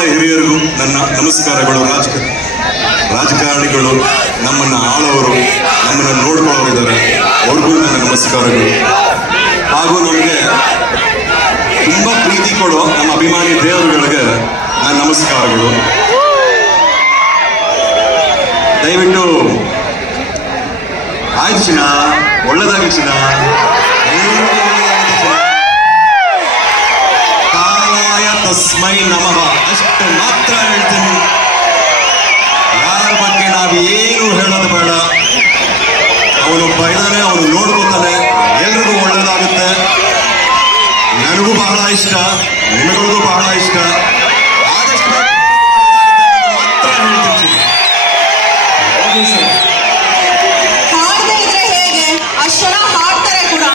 ಹಿರಿಯರಿಗೂ ನನ್ನ ನಮಸ್ಕಾರಗಳು. ರಾಜಕಾರಣಿಗಳು, ನಮ್ಮನ್ನ ಆಳೋರು, ನಮ್ಮನ್ನ ನೋಡ್ಕೊಳ್ಳೋರಿದ್ದಾರೆ, ಅವ್ರಿಗೂ ನನ್ನ ನಮಸ್ಕಾರಗಳು. ಹಾಗೂ ನಮಗೆ ತುಂಬಾ ಪ್ರೀತಿ ಕೊಡೋ ನಮ್ಮ ಅಭಿಮಾನಿ ದೇವರುಗಳಿಗೆ ನನ್ನ ನಮಸ್ಕಾರಗಳು. ದಯವಿಟ್ಟು ಆಯ್ತು ಚಿನ್ನ, ಒಳ್ಳೆದಾಗಿ ಚಿನ್ನ, ಕಾಲಾಯ ತಸ್ಮೈ ನಮಃ ಅಷ್ಟು ಮಾತ್ರ ಹೇಳ್ತೀನಿ. ಯಾರ ಬಗ್ಗೆ ನಾವೇನು ಹೇಳೋದು ಬೇಡ. ಅವನೊಬ್ಬ ಇದ್ದಾನೆ, ಅವನು ನೋಡ್ಕೊತಾನೆ, ಎಲ್ರಿಗೂ ಒಳ್ಳೇದಾಗುತ್ತೆ. ನನಗೂ ಬಹಳ ಇಷ್ಟ, ನಿಮಗಳಿಗೂ ಬಹಳ ಇಷ್ಟ. ಆದಷ್ಟು ಮಾತ್ರ ಹೇಳ್ತೀನಿ.